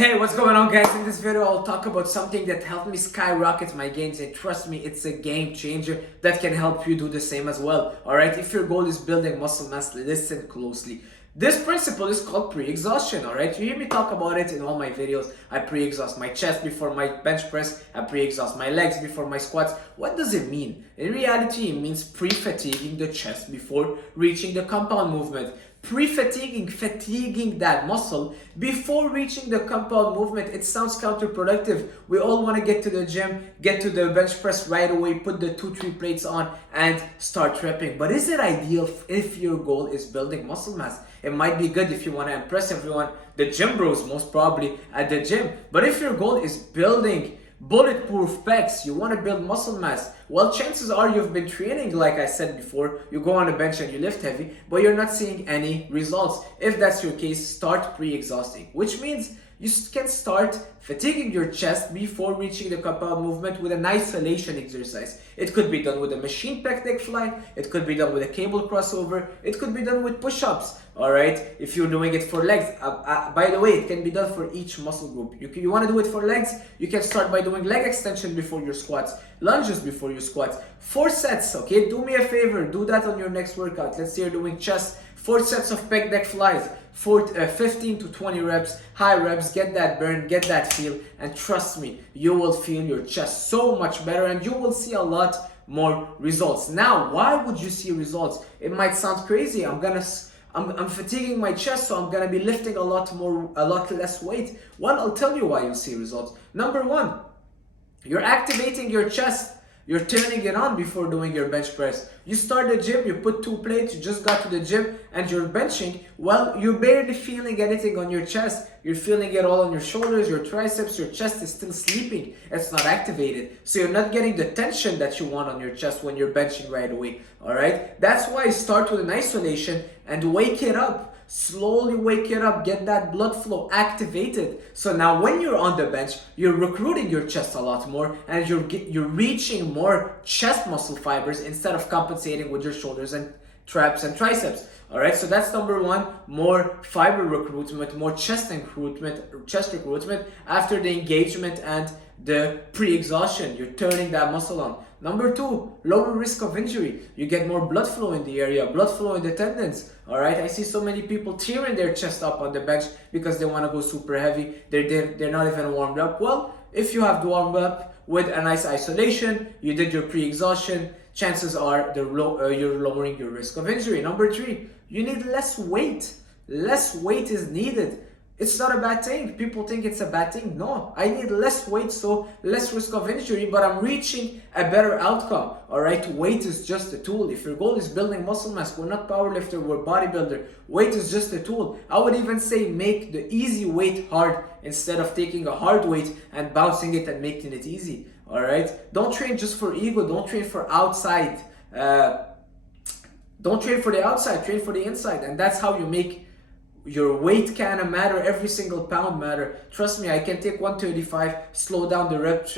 Hey, what's going on, guys? In this video, I'll talk about something that helped me skyrocket my gains, and trust me, it's a game changer that can help you do the same as well. Alright, if your goal is building muscle mass, listen closely. This principle is called pre-exhaustion, alright? You hear me talk about it in all my videos. I pre-exhaust my chest before my bench press, I pre-exhaust my legs before my squats. What does it mean? In reality, it means pre-fatiguing the chest before reaching the compound movement. Fatiguing that muscle before reaching the compound movement. It sounds counterproductive. We all want to get to the gym, get to the bench press right away, put the 2-3 plates on and start repping. But is it ideal if your goal is building muscle mass? It might be good if you want to impress everyone, the gym bros most probably at the gym. But if your goal is building bulletproof pecs, you want to build muscle mass, well, chances are you've been training, like I said before, you go on a bench and you lift heavy, but you're not seeing any results. If that's your case, start pre-exhausting, which means you can start fatiguing your chest before reaching the compound movement with an isolation exercise. It could be done with a machine pec deck fly, it could be done with a cable crossover, it could be done with push-ups, alright? If you're doing it for legs, by the way, it can be done for each muscle group. You want to do it for legs, you can start by doing leg extension before your squats, lunges before your squats, 4 sets, okay? Do me a favor, do that on your next workout. Let's say you're doing chest, 4 sets of pec deck flies, 15 to 20 reps, high reps, get that burn, get that feel, and trust me, you will feel your chest so much better and you will see a lot more results. Now, why would you see results? It might sound crazy. I'm fatiguing my chest, so I'm gonna be lifting a lot less weight. Well, I'll tell you why you'll see results. Number one, you're activating your chest. You're turning it on before doing your bench press. You start the gym, you put 2 plates, you just got to the gym and you're benching. Well, you're barely feeling anything on your chest. You're feeling it all on your shoulders, your triceps, your chest is still sleeping. It's not activated. So you're not getting the tension that you want on your chest when you're benching right away. Alright? That's why I start with an isolation and wake it up. Slowly wake it up, get that blood flow activated. So now when you're on the bench, you're recruiting your chest a lot more and you're reaching more chest muscle fibers instead of compensating with your shoulders and traps and triceps. Alright, so that's number one, more fiber recruitment, more chest recruitment after the engagement and the pre-exhaustion. You're turning that muscle on. Number two, lower risk of injury. You get more blood flow in the area, blood flow in the tendons. Alright, I see so many people tearing their chest up on the bench because they want to go super heavy. They're not even warmed up. Well, if you have warmed up with a nice isolation, you did your pre-exhaustion, chances are you're lowering your risk of injury. Number three, you need less weight. Less weight is needed. It's not a bad thing. People think it's a bad thing. No, I need less weight, so less risk of injury, but I'm reaching a better outcome. Alright, weight is just a tool. If your goal is building muscle mass, we're not powerlifter, we're bodybuilder. Weight is just a tool. I would even say make the easy weight hard instead of taking a hard weight and bouncing it and making it easy. Alright, don't train just for ego, don't train for outside. Don't train for the outside, train for the inside, and that's how you make your weight kind of matter, every single pound matter. Trust me, I can take 135, slow down the rep,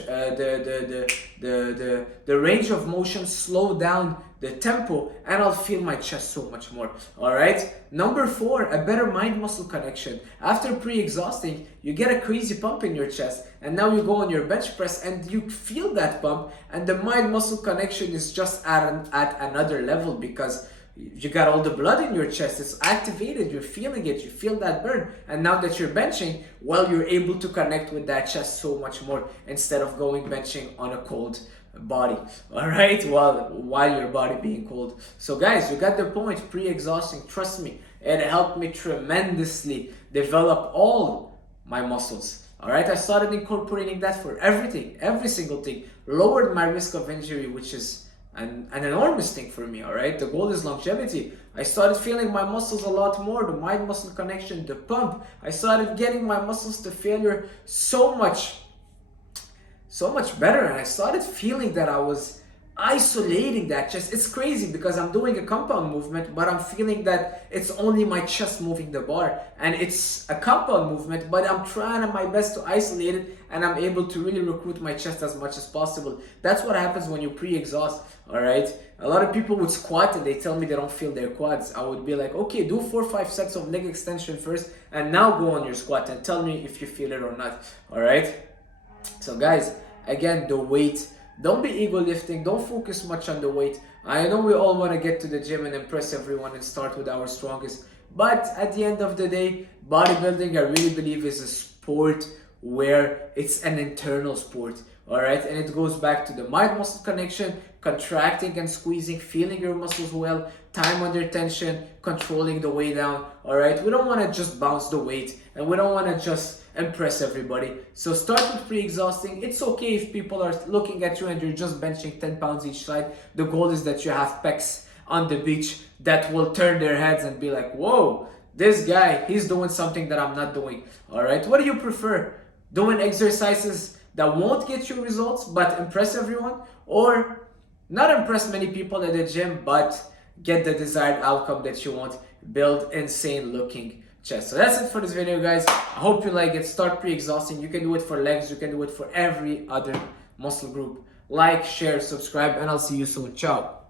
the range of motion, slow down the tempo, and I'll feel my chest so much more. Alright? Number four, a better mind-muscle connection. After pre-exhausting, you get a crazy pump in your chest, and now you go on your bench press and you feel that pump, and the mind-muscle connection is just at another level because you got all the blood in your chest, it's activated, you're feeling it, you feel that burn. And now that you're benching, well, you're able to connect with that chest so much more instead of going benching on a cold body. Alright, well, while your body being cold. So guys, you got the point. Pre-exhausting, trust me, it helped me tremendously develop all my muscles. Alright, I started incorporating that for everything, every single thing. Lowered my risk of injury, which is an enormous thing for me. Alright, the goal is longevity. I started feeling my muscles a lot more, the mind muscle connection, the pump. I started getting my muscles to failure so much better, and I started feeling that I isolating that chest. It's crazy because I'm doing a compound movement, but I'm feeling that it's only my chest moving the bar, and it's a compound movement, but I'm trying my best to isolate it, and I'm able to really recruit my chest as much as possible. That's what happens when you pre-exhaust. All right, a lot of people would squat and they tell me they don't feel their quads. I would be like, okay, do 4 or 5 sets of leg extension first, and now go on your squat and tell me if you feel it or not. All right, so guys, again, the weight, don't be ego lifting, don't focus much on the weight. I know we all want to get to the gym and impress everyone and start with our strongest, but at the end of the day, bodybuilding, I really believe, is a sport where it's an internal sport. All right, and it goes back to the mind muscle connection, contracting and squeezing, feeling your muscles well, time under tension, controlling the way down. All right, we don't want to just bounce the weight, and we don't want to just impress everybody. So start with pre-exhausting. It's okay if people are looking at you and you're just benching 10 pounds each side. The goal is that you have pecs on the beach that will turn their heads and be like, whoa, this guy, he's doing something that I'm not doing. All right, what do you prefer? Doing exercises that won't get you results but impress everyone, or not impress many people at the gym but get the desired outcome that you want, build insane looking chest? So that's it for this video, guys. I hope you like it. Start pre-exhausting. You can do it for legs, you can do it for every other muscle group. Like, share, subscribe, and I'll see you soon. Ciao.